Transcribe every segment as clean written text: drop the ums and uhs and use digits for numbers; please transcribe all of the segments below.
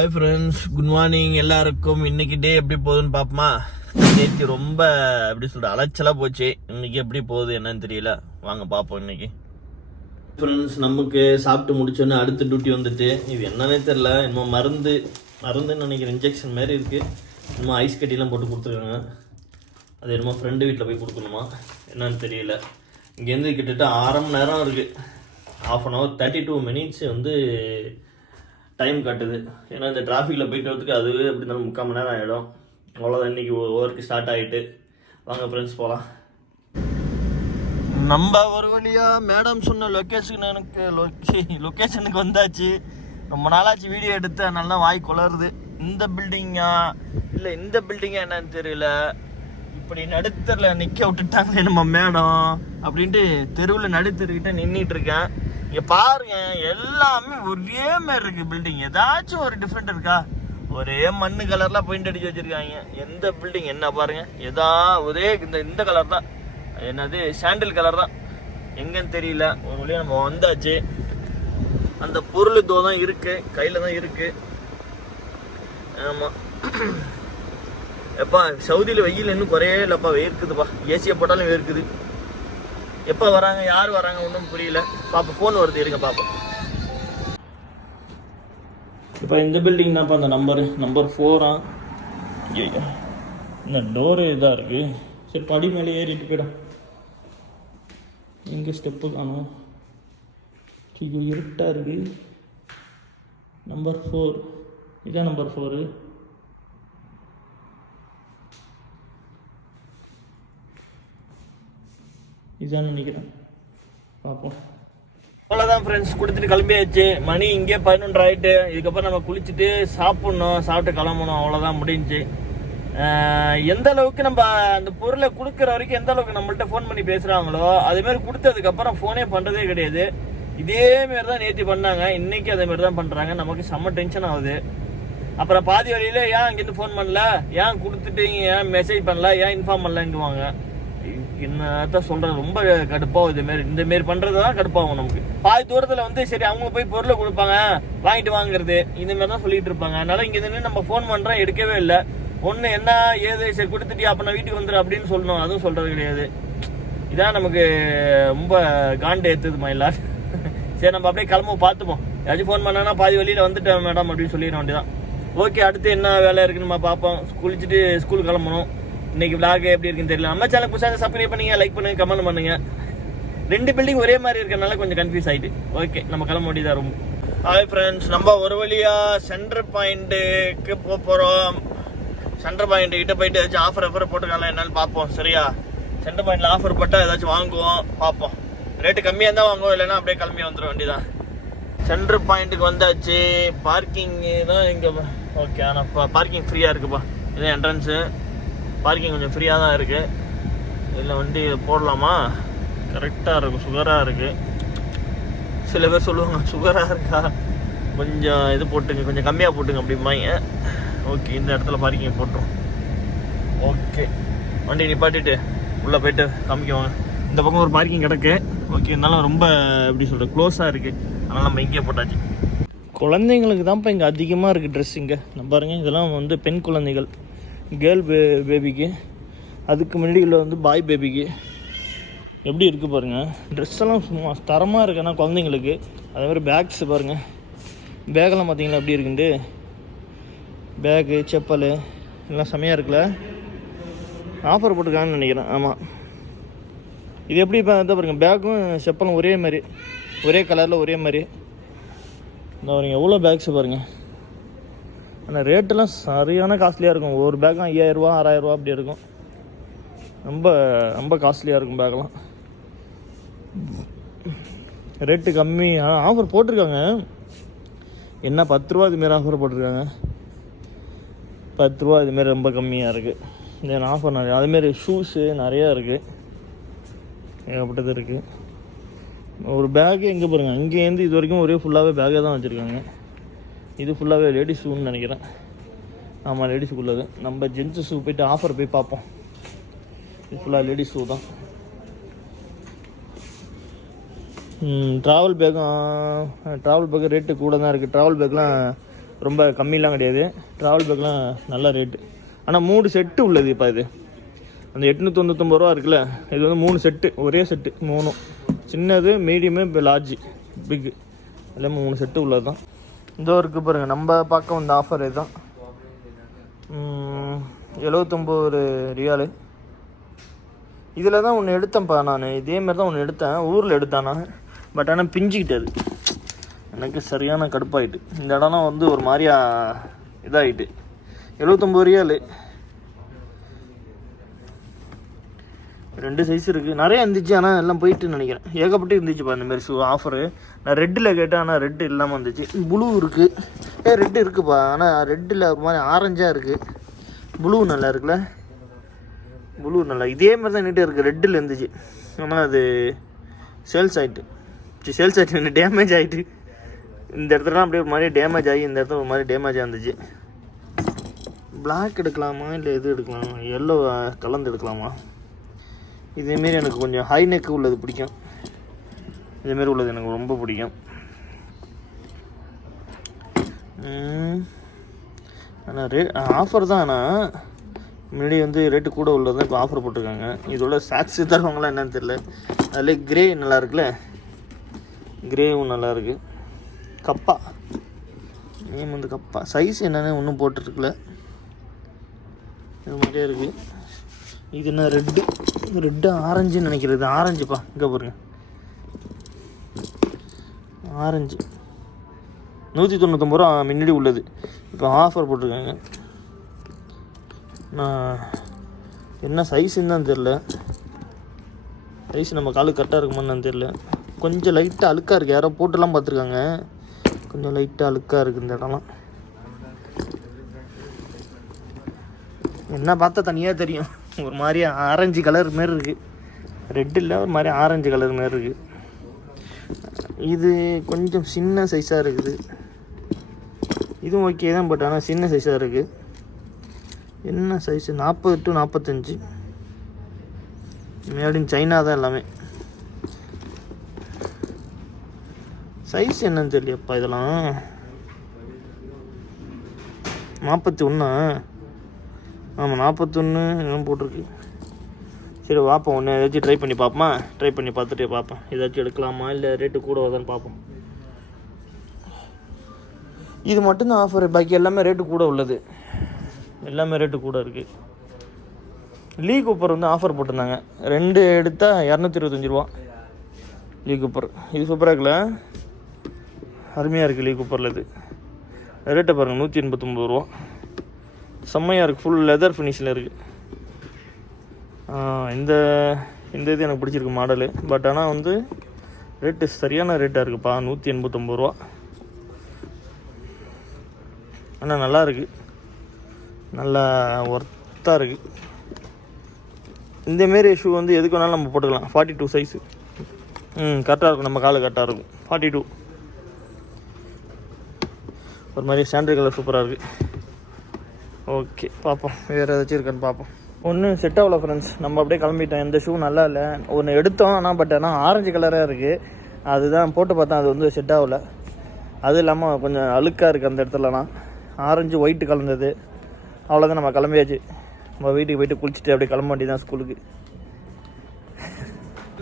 Hi friends, good morning எல்லாருக்கும். இன்னைக்கு டே எப்படி போகுதுன்னு பார்ப்போமா? நேற்று ரொம்ப எப்படி சொல்கிற அலைச்சலாக போச்சு. இன்னைக்கு எப்படி போகுது என்னன்னு தெரியல, வாங்க பார்ப்போம். இன்னைக்கு ஃப்ரெண்ட்ஸ், நமக்கு சாப்பிட்டு முடிச்சோன்னே அடுத்த டியூட்டி வந்துட்டு, இது என்னன்னே தெரில, இன்னும் மருந்துன்னு நினைக்கிறேன், இன்ஜெக்ஷன் மாதிரி இருக்குது. இன்னும் ஐஸ் கட்டிலாம் போட்டு கொடுத்துருக்காங்க. அது என்னமோ ஃப்ரெண்டு வீட்டில் போய் கொடுக்கணுமா என்னன்னு தெரியல. இங்கேருந்து கிட்டத்தட்ட 1/2 மணி நேரம் இருக்குது. 1/2 hour 32 minutes வந்து டைம் காட்டுது. ஏன்னா இந்த டிராஃபிக்கில் போயிட்டு வரதுக்கு அதுவே எப்படி இருந்தாலும் 3/4 மணி நேரம் ஆகிடும். அவ்வளோதான், இன்றைக்கி ஒர்க்கு ஸ்டார்ட் ஆகிட்டு. வாங்க ஃப்ரெண்ட்ஸ் போகலாம். நம்ம ஒரு வழியாக மேடம் சொன்ன லொக்கேஷனுக்கு வந்தாச்சு. ரொம்ப நாளாச்சு வீடியோ எடுத்து, அதனால தான் வாய் குளருது. இந்த பில்டிங்கா இல்லை இந்த பில்டிங்கா என்னன்னு தெரியல. இப்படி நடுத்தரில் நிற்க விட்டுட்டாங்களே நம்ம மேடம் அப்படின்ட்டு தெருவில் நடுத்தருக்கிட்ட நின்றுட்டு இருக்கேன். இங்கே பாருங்க, எல்லாமே ஒரே மாதிரி இருக்கு பில்டிங். ஏதாச்சும் ஒரு டிஃப்ரெண்ட் இருக்கா? ஒரே மண்ணு கலர்லாம் பெயிண்ட் அடிச்சு வச்சிருக்காங்க. எந்த பில்டிங் என்ன பாருங்க, ஒரே இந்த கலர் தான். என்னது, சாண்டில் கலர் தான். எங்கன்னு தெரியல. ஒரு வழியாக நம்ம வந்தாச்சு. அந்த பொருள் இதோ தான் இருக்கு, கையில தான் இருக்கு. ஆமா, எப்பா சவுதியில் வெயில் இன்னும் குறையே இல்லைப்பா, வேர்க்குதுப்பா. ஏசியை போட்டாலும் வேர்க்குது. எப்போ வராங்க, யார் வராங்க ஒன்றும் புரியல. பாப்பா ஃபோன் வருது, இருங்க பாப்பா. இப்போ இந்த பில்டிங் தான்ப்பா அந்த நம்பர் 4. ஐயோ, இந்த டோரு இதாக இருக்கு. சரி, படி மேலே ஏறிட்டு போயிடும். எங்கே ஸ்டெப்பு காணும்? ஐயோ, இருட்டாக இருக்கு. நம்பர் 4 இதான் நம்பர் 4. இதான் நினைக்கிறேன், பார்ப்போம். அவ்வளோதான் ஃப்ரெண்ட்ஸ், கொடுத்துட்டு கிளம்பியாச்சு. மணி இங்கே 11 ஆகிட்டு. இதுக்கப்புறம் நம்ம குளிச்சுட்டு சாப்பிட்ணும், சாப்பிட்டு கிளம்பணும். அவ்வளோதான், முடிஞ்சு. எந்த அளவுக்கு நம்ம அந்த பொருளை கொடுக்குற வரைக்கும் எந்த அளவுக்கு நம்மள்ட்ட ஃபோன் பண்ணி பேசுகிறாங்களோ, அதேமாதிரி கொடுத்ததுக்கப்புறம் ஃபோனே பண்ணுறதே கிடையாது. இதேமாரி தான் நேற்று பண்ணாங்க, இன்றைக்கி அதேமாரி தான் பண்ணுறாங்க. நமக்கு செம்ம டென்ஷன் ஆகுது. அப்புறம் பாதி வழியில் ஏன் அங்கேருந்து ஃபோன் பண்ணல, ஏன் கொடுத்துட்டு ஏன் மெசேஜ் பண்ணல, ஏன் இன்ஃபார்ம் பண்ணலங்குவாங்க. என்னத்தான் சொல்றது, ரொம்ப கடுப்பாகும். இந்தமாரி பண்றது தான் கடுப்பாகும் நமக்கு. பாதி தூரத்துல வந்து சரி அவங்க போய் பொருளை கொடுப்பாங்க, வாங்கிட்டு வாங்குறது, இந்த மாதிரி தான் சொல்லிட்டு இருப்பாங்க. அதனால இங்க இருந்து நம்ம ஃபோன் பண்றோம், எடுக்கவே இல்லை. ஒண்ணு என்ன ஏது, சரி கொடுத்துட்டியா அப்ப நான் வீட்டுக்கு வந்துடும் அப்படின்னு சொல்லணும், அதுவும் சொல்றது கிடையாது. இதான் நமக்கு ரொம்ப காண்டு ஏத்துதுமா எல்லாரும். சரி, நம்ம அப்படியே கிளம்ப பார்த்துப்போம். யாராச்சும் ஃபோன் பண்ணா பாதி வழியில வந்துட்டேன் மேடம் அப்படின்னு சொல்லிட வேண்டியதான். ஓகே, அடுத்து என்ன வேலை இருக்குன்னு நம்ம பார்ப்போம். குளிச்சுட்டு ஸ்கூல் கிளம்பணும். இன்னைக்கு விளாக் எப்படி இருக்குன்னு தெரியல. நம்ம சேனல் புதுசாக சப்ஸ்கிரைப் பண்ணுங்க, லைக் பண்ணுங்க, கமெண்ட் பண்ணுங்க. 2 பில்டிங் ஒரே மாதிரி இருக்கனால கொஞ்சம் கன்ஃபியூஸ் ஆயிட்டு. ஓகே, நம்ம கிளம்ப வேண்டியதா ரொம்ப. ஹாய் ஃப்ரெண்ட்ஸ், நம்ம ஒரு வழியா சென்டர் பாயிண்ட்டுக்கு போகிறோம். சென்டர் பாயிண்ட் கிட்ட போயிட்டு ஏதாச்சும் ஆஃபர் போட்டுருக்காங்களா என்னன்னு பார்ப்போம். சரியா, சென்டர் பாயிண்ட்ல ஆஃபர் போட்டால் ஏதாச்சும் வாங்குவோம், பார்ப்போம். ரேட்டு கம்மியாக இருந்தால் வாங்குவோம், இல்லைன்னா அப்படியே கிளம்பி வந்துட வேண்டியதான். சென்டர் பாயிண்ட்டுக்கு வந்தாச்சு. பார்க்கிங் தான் இங்கே. ஓகே, ஆனால் பார்க்கிங் ஃப்ரீயாக இருக்குப்பா. இது என்ட்ரன்ஸு. பார்க்கிங் கொஞ்சம் ஃப்ரீயாக தான் இருக்குது. இதில் வண்டி போடலாமா? கரெக்டாக இருக்கும், சுகராக இருக்குது. சில பேர் சொல்லுவாங்க சுகராக இருக்கா, கொஞ்சம் இது போட்டுங்க, கொஞ்சம் கம்மியாக போட்டுங்க அப்படிம்பாங்க. ஓகே, இந்த இடத்துல பார்க்கிங் போட்டுரும். ஓகே, வண்டி நிப்பாட்டிட்டு உள்ளே போய்ட்டு காமிக்குவாங்க. இந்த பக்கம் ஒரு பார்க்கிங் கிடக்கு. ஓகே, இருந்தாலும் ரொம்ப எப்படி சொல்கிறது, க்ளோஸாக இருக்குது. அதனால் நம்ம இங்கே போட்டாச்சு. குழந்தைங்களுக்கு தான்ப்பா இங்கே அதிகமாக இருக்குது ட்ரெஸ். இங்கே நம்ம பாருங்க, இதெல்லாம் வந்து பெண் குழந்தைகள், கேர்ள் பேபிக்கு. அதுக்கு முன்னாடியில் வந்து பாய் பேபிக்கு. எப்படி இருக்குது பாருங்கள், ட்ரெஸ் எல்லாம் சும்மா தரமாக இருக்கு. ஆனால் குழந்தைங்களுக்கு அதேமாதிரி பேக்ஸ் பாருங்கள், பேக்கெல்லாம் பார்த்தீங்களா எப்படி இருக்குன்ட்டு. பேக்கு, செப்பல் எல்லாம் செம்மையாக இருக்குல்ல. ஆஃபர் போட்டுருக்காங்கன்னு நினைக்கிறேன். ஆமாம், இது எப்படி இப்போ இதை பாருங்கள், பேக்கும் செப்பலும் ஒரே மாதிரி, ஒரே கலரில் ஒரே மாதிரி. இந்த பாருங்க எவ்வளோ பேக்ஸ் பாருங்கள். ஆனால் ரேட்டெல்லாம் சரியான காஸ்ட்லியாக இருக்கும். ஒரு பேக்கும் 5000 ரூபா 6000 ரூபா அப்படி இருக்கும். ரொம்ப ரொம்ப காஸ்ட்லியாக இருக்கும் பேக்கெல்லாம். ரேட்டு கம்மி. ஆஃபர் போட்டிருக்காங்க. என்ன 10 ரூபா இதுமாரி ஆஃபர் போட்டிருக்காங்க. 10 ரூபா இதுமாரி ரொம்ப கம்மியாக இருக்குது. இந்த ஆஃபர் நிறையா. அதுமாரி ஷூஸு நிறையா இருக்குது, ஏகப்பட்டது இருக்குது. ஒரு பேக்கு எங்கே பாருங்கள், அங்கேருந்து இது வரைக்கும் ஒரே ஃபுல்லாகவே பேக்காக தான் வச்சுருக்காங்க. இது ஃபுல்லாகவே லேடிஸ் ஷூன்னு நினைக்கிறேன். ஆமாம், லேடிஸுக்குள்ளது. நம்ம ஜென்ஸு ஷூ போய்ட்டு ஆஃபர் போய் பார்ப்போம். இது ஃபுல்லாக லேடிஸ் ஷூ தான். ட்ராவல் பேக்கு ரேட்டு கூட தான் இருக்குது. ட்ராவல் பேக்லாம் ரொம்ப கம்மிலாம் கிடையாது. ட்ராவல் பேக்லாம் நல்ல ரேட்டு. ஆனால் 3 செட்டு உள்ளது. இப்போ இது அந்த 899 ரூபா இருக்குல்ல, இது வந்து 3 செட்டு, ஒரே செட்டு 3, சின்னது, மீடியமு, இப்போ லார்ஜ், பிக்கு, எல்லாமே 3 செட்டு உள்ளது தான். இதோ இருக்குது பாருங்கள், நம்ம பார்க்க வந்த ஆஃபர் இதுதான். 79 ரியாலு. இதில் தான் ஒன்று எடுத்தேன்ப்பா நான், இதேமாரி தான் ஒன்று எடுத்தேன், ஊரில் எடுத்தேன் நான். பட் ஆனால் பிஞ்சிக்கிட்டது, எனக்கு சரியான கடுப்பாயிட்டு. இந்த இடம்லாம் வந்து ஒரு மாதிரியா இதாகிட்டு. 79 ரியாலு, 2 சைஸ் இருக்குது. நிறைய இருந்துச்சு, ஆனால் எல்லாம் போயிட்டுன்னு நினைக்கிறேன். ஏகப்பட்டு இருந்துச்சுப்பா இந்தமாரி ஷூ ஆஃபரு. நான் ரெட்டில் கேட்டேன், ஆனால் ரெட்டு இல்லாமல் வந்துச்சு. ப்ளூ இருக்குது, ரெட்டு இருக்குப்பா, ஆனால் ரெட்டில் ஒரு மாதிரி ஆரஞ்சாக இருக்குது. ப்ளூ நல்லா இருக்குல்ல, ப்ளூ நல்லா இதே மாதிரி தான் நீட்டாக இருக்குது. ரெட்டில் இருந்துச்சு, ஆனால் அது சேல்ஸ் ஆகிட்டு. டேமேஜ் ஆகிட்டு. இந்த இடத்துலலாம் அப்படியே ஒரு மாதிரி டேமேஜ் ஆகி, இந்த இடத்துல ஒரு மாதிரி டேமேஜ் ஆகிருந்துச்சு. பிளாக் எடுக்கலாமா இல்லை எது எடுக்கலாமா, எல்லோ கலந்து எடுக்கலாமா? இதேமாரி எனக்கு கொஞ்சம் ஹை நெக்கு உள்ளது பிடிக்கும். இதேமாரி உள்ளது எனக்கு ரொம்ப பிடிக்கும். ஆனால் ஆஃபர் தான். ஆனால் முன்னாடி வந்து ரேட்டு கூட உள்ளது தான் இப்போ ஆஃபர் போட்டிருக்காங்க. இதோட சாக்ஸு தருவாங்களா என்னன்னு தெரியல. அதில் கிரே நல்லா இருக்குல்ல, கிரேவும் நல்லாயிருக்கு. கப்பா நேம் வந்து கப்பா. சைஸ் என்னென்னு ஒன்றும் போட்டுருக்குல, இது மாதிரியே இருக்குது. இது என்ன ரெட்டு ஆரஞ்சுன்னு நினைக்கிறது. ஆரஞ்சுப்பா, இங்கே பாருங்க, ஆரஞ்சு 199 ரூபா முன்னாடி உள்ளது, இப்போ ஆஃபர் போட்டிருக்காங்க. நான் என்ன சைஸுன்னு தான் தெரில, சைஸ் நம்ம காலு கரெக்டாக இருக்குமான்னு தெரில. கொஞ்சம் லைட்டாக அழுக்காக இருக்குது, யாரோ போட்டுலாம் பார்த்துருக்காங்க. கொஞ்சம் லைட்டாக அழுக்காக இருக்குது இந்த இடம்லாம். என்ன பார்த்தா தனியாக தெரியும், ஒரு மாதிரி ஆரஞ்சு கலர் மாரி இருக்குது. ரெட் இல்லை, ஒரு மாதிரி ஆரஞ்சு கலர் மாரி இருக்குது. இது கொஞ்சம் சின்ன சைஸாக இருக்குது. இதுவும் ஓகே தான், பட் ஆனால் சின்ன சைஸாக இருக்குது. என்ன size? 40 to 45. Made in China தான் எல்லாமே. சைஸ் என்னன்னு தெரியலையப்பா இதெல்லாம். 41. ஆமாம் 41 என்ன போட்டிருக்கு. சரி பார்ப்போம், ஒன்று ஏதாச்சும் ட்ரை பண்ணி பார்ப்போமா? ட்ரை பண்ணி பார்த்துட்டு பார்ப்போம் ஏதாச்சும் எடுக்கலாமா இல்லை ரேட்டு கூட வருதான்னு பார்ப்போம். இது மட்டும்தான் ஆஃபர், பாக்கி எல்லாமே ரேட்டு கூட உள்ளது, எல்லாமே ரேட்டு கூட இருக்குது. லீ கூப்பர் வந்து ஆஃபர் போட்டிருந்தாங்க, 2 எடுத்தால் 225 ரூபா. லீ கூப்பர் இது சூப்பராக இருக்குல்ல, அருமையாக இருக்குது. லீ கூப்பரில் இது ரேட்டை பாருங்கள், 189 ரூபா. செம்மையாக இருக்குது, ஃபுல் லெதர் ஃபினிஷில் இருக்குது. இந்த இது எனக்கு பிடிச்சிருக்கு மாடலு. பட் ஆனால் வந்து ரேட்டு சரியான ரேட்டாக இருக்குப்பா, 189 ரூபா. ஆனால் நல்லா இருக்குது, நல்லா ஒர்த்தாக இருக்குது. இந்தமாரி ஷூ வந்து எதுக்கு வேணாலும் நம்ம போட்டுக்கலாம். 42 சைஸு கரெக்டாக இருக்கும், நம்ம காலு கரெக்டாக இருக்கும். 42 ஒரு மாதிரி சாண்டல் கலர் சூப்பராக இருக்குது. ஓகே பார்ப்போம், வேறு ஏதாச்சும் இருக்கான்னு பார்ப்போம். ஒன்றும் செட் ஆகல ஃப்ரெண்ட்ஸ், நம்ம அப்படியே கிளம்பிட்டோம். இந்த ஷூ நல்லா இல்லை. ஒன்று எடுத்தோம், ஆனால் பட் ஆனால் ஆரஞ்சு கலராக இருக்குது. அதுதான் போட்டு பார்த்தேன், அது வந்து செட் ஆகலை. அதுவும் இல்லாமல் கொஞ்சம் அழுக்காக இருக்குது அந்த இடத்துலலாம், ஆரஞ்சு ஒயிட்டு கலந்தது. அவ்வளோதான், நம்ம கிளம்பியாச்சு. நம்ம வீட்டுக்கு போய்ட்டு குளிச்சுட்டு அப்படியே கிளம்ப வேண்டியதான் ஸ்கூலுக்கு.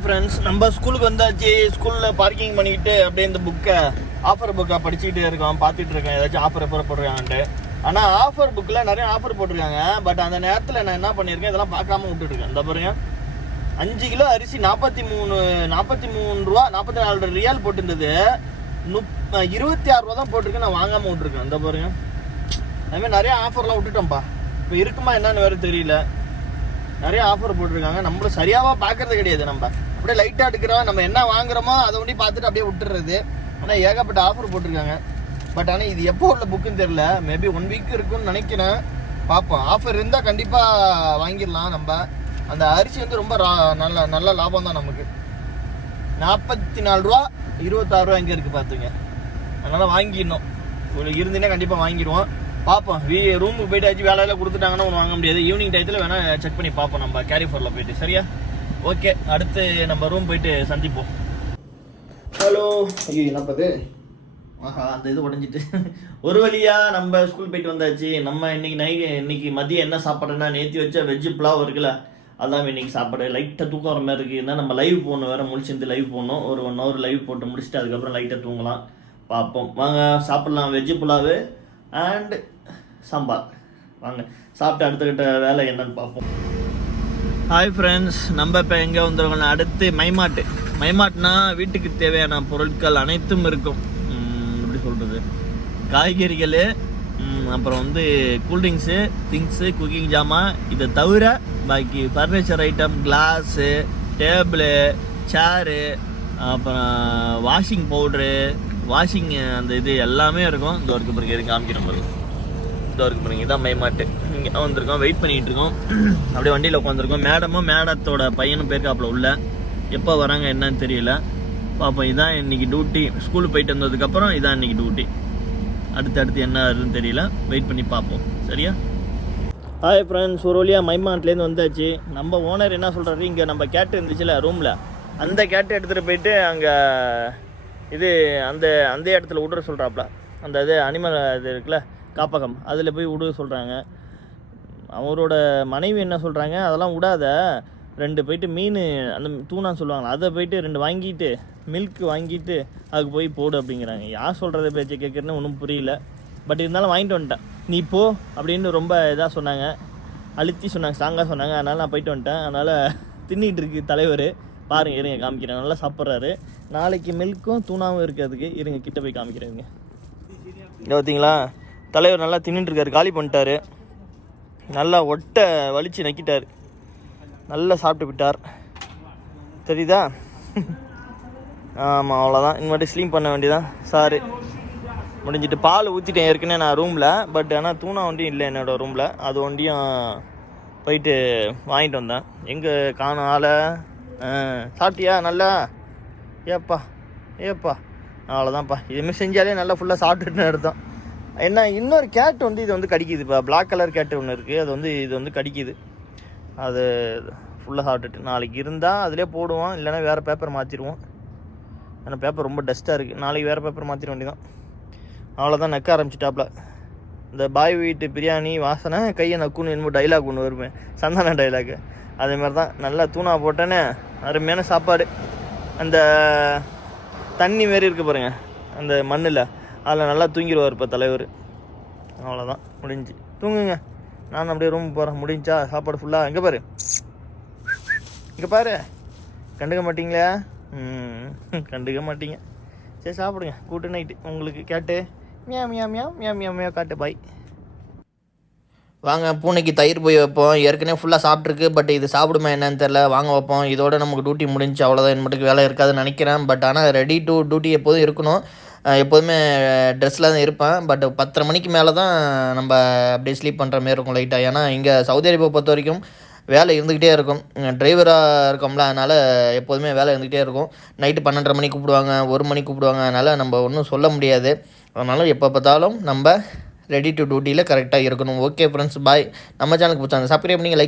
ஃப்ரெண்ட்ஸ் நம்ம ஸ்கூலுக்கு வந்தாச்சு. ஸ்கூலில் பார்க்கிங் பண்ணிக்கிட்டு அப்படியே இந்த ஆஃபர் புக்கை படிச்சுக்கிட்டே இருக்கோம், பார்த்துட்டு இருக்கேன் ஏதாச்சும் ஆஃபர் போடுறாங்கன்ட்டு. ஆனால் ஆஃபர் புக்கில் நிறைய ஆஃபர் போட்டிருக்காங்க. பட் அந்த நேரத்தில் நான் என்ன பண்ணியிருக்கேன், இதெல்லாம் பார்க்காம விட்டுருக்கேன். இந்த பாருங்க, 5 கிலோ அரிசி 43 ரூபா 44 ரியால் போட்டுருந்தது, 26 ரூபா தான் போட்டிருக்கேன். நான் வாங்காமல் விட்டுருக்கேன். இந்த பாருங்க, அதுமாதிரி நிறைய ஆஃபர்லாம் விட்டுட்டோம்ப்பா. இப்போ இருக்குமா என்னன்னு வேறு தெரியல. நிறைய ஆஃபர் போட்டிருக்காங்க, நம்மளும் சரியாவா பார்க்கறது கிடையாது. நம்ம அப்படியே லைட்டாக எடுக்கிறோம், நம்ம என்ன வாங்குறோமோ அதை ஒண்டி பார்த்துட்டு அப்படியே விட்டுறது. ஆனால் ஏகப்பட்ட ஆஃபர் போட்டிருக்காங்க. பட் ஆனால் இது எப்போ உள்ள புக்குன்னு தெரியல, மேபி 1 வீக் இருக்குன்னு நினைக்கிறேன். பார்ப்போம், ஆஃபர் இருந்தால் கண்டிப்பாக வாங்கிடலாம். நம்ம அந்த அரிசி வந்து ரொம்ப நல்ல லாபம் தான் நமக்கு. 44 ரூபா 26 ரூபா எங்கே இருக்குது பார்த்துங்க. அதனால் வாங்கிடணும், இருந்துன்னா கண்டிப்பாக வாங்கிடுவோம். பார்ப்போம், ரூமுக்கு போயிட்டு வேலையில் கொடுத்துட்டாங்கன்னா ஒன்று வாங்க முடியாது. ஈவினிங் டயத்தில் வேணால் செக் பண்ணி பார்ப்போம் நம்ம கேரிஃபோரில் போயிட்டு. சரியா? ஓகே, அடுத்து நம்ம ரூம் போயிட்டு சந்திப்போம். ஹலோ, ஐயோ என்னப்பது ஆஹா அந்த இது உடஞ்சிட்டு ஒரு வழியாக நம்ம ஸ்கூல் போயிட்டு வந்தாச்சு. நம்ம இன்னைக்கு மதியம் என்ன சாப்பாடுன்னா நேற்று வச்ச வெஜ்ஜு புலாவ் இருக்குல்ல, அதான் இன்னைக்கு சாப்பாடு. லைட்டாக தூக்கம் வர மாதிரி இருக்குது. ஏன்னா நம்ம லைவ் போகணும், வேறு முடிச்சிருந்து லைவ் போகணும். ஒரு 1 hour லைவ் போட்டு முடிச்சுட்டு அதுக்கப்புறம் லைட்டாக தூங்கலாம். பார்ப்போம் வாங்க சாப்பிட்லாம். Veg pulao and sambar. வாங்க சாப்பிட்டு அடுத்துக்கிட்ட வேலை என்னன்னு பார்ப்போம். ஹாய் ஃப்ரெண்ட்ஸ், நம்ம இப்போ எங்கே வந்துருக்கோம்னா அடுத்து மைமாட்னா வீட்டுக்கு தேவையான பொருட்கள் அனைத்தும் இருக்கும். எப்படி சொல்கிறது, காய்கறிகள், அப்புறம் வந்து கூல்ட்ரிங்க்ஸு, திங்ஸு, குக்கிங் ஜாமான், இதை தவிர பாக்கி ஃபர்னிச்சர் ஐட்டம், கிளாஸு, டேபிளு, சேரு, அப்புறம் வாஷிங் பவுட்ரு, வாஷிங் அந்த இது எல்லாமே இருக்கும். இந்த ஒர்க்கு பிறகு எதுவும் காமிக்கிற மாதிரி இந்த ஒர்க்கு பிறகு இதான் மைமாட்டு. இங்கே வந்திருக்கோம், வெயிட் பண்ணிகிட்டு இருக்கோம். அப்படியே வண்டியில் உட்காந்துருக்கோம். மேடத்தோட பையனும் போயிருக்காப்புல உள்ள. எப்போ வராங்க என்னன்னு தெரியல, பார்ப்போம். இதான் இன்றைக்கி டியூட்டி. ஸ்கூலுக்கு போயிட்டு வந்ததுக்கப்புறம் இதான் இன்றைக்கி டியூட்டி. அடுத்து என்ன ஆகுதுன்னு தெரியல, வெயிட் பண்ணி பார்ப்போம். சரியா? ஹாய் ஃப்ரெண்ட்ஸ், ஒரு வழியாக மைமாட்லேருந்து வந்தாச்சு. நம்ம ஓனர் என்ன சொல்கிறாரு, இங்கே நம்ம கேட்டு இருந்துச்சுல ரூமில், அந்த கேட்டு எடுத்துகிட்டு போயிட்டு அங்கே இது அந்த இடத்துல விடுற சொல்கிறாப்புல. அந்த இது அனிமல் இது இருக்குல்ல, காப்பகம், அதில் போய் விடுற சொல்கிறாங்க. அவரோட மனைவி என்ன சொல்கிறாங்க, அதெல்லாம் விடாத, 2 போயிட்டு மீன் அந்த தூணான்னு சொல்லுவாங்களா, அதை போயிட்டு 2 வாங்கிட்டு மில்க் வாங்கிட்டு அதுக்கு போய் போடு அப்படிங்கிறாங்க. யார் சொல்கிறத பேச்சு கேட்குறேன்னு ஒன்றும் புரியல. பட் இருந்தாலும் வாங்கிட்டு வந்துட்டேன். நீ போ அப்படின்னு ரொம்ப இதாக சொன்னாங்க, அழுத்தி சொன்னாங்க, ஸ்ட்ராங்காக சொன்னாங்க. அதனால் நான் போயிட்டு வந்துட்டேன். அதனால் தின்னிகிட்டு இருக்கு தலைவர். பாருங்கள், இருங்க காமிக்கிறேன். நல்லா சாப்பிட்றாரு. நாளைக்கு மில்க்கும் தூணாவும் இருக்கிறதுக்கு இருங்க கிட்ட போய் காமிக்கிறேங்க. இங்கே பார்த்தீங்களா, தலைவர் நல்லா தின்னுட்டு இருக்காரு. காலி பண்ணிட்டாரு. நல்லா ஒட்டை வலிச்சு நக்கிட்டார். நல்லா சாப்பிட்டு விட்டார். தெரியுதா? ஆமாம், அவ்வளோதான். இனிமேட்டு ஸ்லீம் பண்ண வேண்டியதான். சாரு முடிஞ்சிட்டு பால் ஊற்றிட்டேன் ஏற்கனவே நான் ரூமில். பட் ஆனால் தூணா வண்டியும் இல்லை என்னோடய ரூமில். அது வண்டியும் போயிட்டு வாங்கிட்டு வந்தேன். எங்கே காணும் ஆளை. சாப்பிட்டியா நல்லா? ஏப்பா அவ்வளோதான்ப்பா. இதுமாதிரி செஞ்சாலே நல்லா ஃபுல்லாக சாப்பிட்டுட்டுன்னு எடுத்தோம். என்ன இன்னொரு கேட் வந்து இது வந்து கடிக்குது. இப்போ பிளாக் கலர் கேட்டு ஒன்று இருக்குது, அது இது வந்து கடிக்குது. அது ஃபுல்லாக சாப்பிட்டுட்டு நாளைக்கு இருந்தால் அதிலே போடுவோம், இல்லைன்னா வேறு பேப்பர் மாற்றிடுவோம். ஏன்னா பேப்பர் ரொம்ப டஸ்ட்டாக இருக்குது. நாளைக்கு வேறு பேப்பர் மாற்றிட வேண்டியதான். அவ்வளோதான். நக்க ஆரம்பிச்சிட்டாப்புல. இந்த பாய் வீட்டு பிரியாணி வாசனை கையை நக்குன்னு என்னமோ டைலாக் ஒன்று வருவேன், சந்தான டைலாக்கு. அதேமாதிரி தான். நல்லா தூணா போட்டேன்னு அருமையான சாப்பாடு. அந்த தண்ணி மாரி இருக்குது பாருங்கள், அந்த மண்ணில், அதில் நல்லா தூங்கிடுவார் இப்போ தலைவர். அவ்வளோதான், முடிஞ்சு. தூங்குங்க, நான் அப்படியே ரூம் போகிறேன். முடிஞ்சா சாப்பாடு ஃபுல்லாக. இங்கே பாரு, கண்டுக்க மாட்டிங்களே? கண்டுக்க மாட்டீங்க. சரி சாப்பிடுங்க. கூட்டு நைட்டு உங்களுக்கு கேட்டு மியா காட்டு. பாய். வாங்க பூனைக்கு தயிர் போய் வைப்போம். ஏற்கனவே ஃபுல்லாக சாப்பிட்ருக்கு. பட் இது சாப்பிடுமா என்னன்னு தெரில. வாங்க வைப்போம். இதோட நமக்கு டியூட்டி முடிஞ்சு, அவ்வளோதான். என் மட்டுக்கு வேலை இருக்காதுன்னு நினைக்கிறேன். பட் ஆனால் ரெடி டு டியூட்டி எப்போதும் இருக்கணும். எப்போதுமே ட்ரெஸ்ஸில் தான் இருப்பேன். பட் 10:30 மணிக்கு மேலே தான் நம்ம அப்படியே ஸ்லீப் பண்ணுற மாரி இருக்கும் லைட்டாக. ஏன்னா இங்கே சவுதி அரேபியா பொறுத்த வரைக்கும் வேலை இருந்துக்கிட்டே இருக்கும். டிரைவராக இருக்கோம்ல, அதனால் எப்போதுமே வேலை இருந்துக்கிட்டே இருக்கும். நைட்டு 12:30 மணிக்கு கூப்பிடுவாங்க, 1 மணிக்கு கூப்பிடுவாங்க. அதனால் நம்ம ஒன்றும் சொல்ல முடியாது. அதனால் எப்போ பார்த்தாலும் நம்ம ரெடி டு டியூட்டியில் கரெக்டாக இருக்கணும். ஓகே ஃப்ரெண்ட்ஸ், பாய். நம்ம சேனலுக்கு பிடிச்சாங்க சப்ஸ்கிரைப் பண்ணி லைக்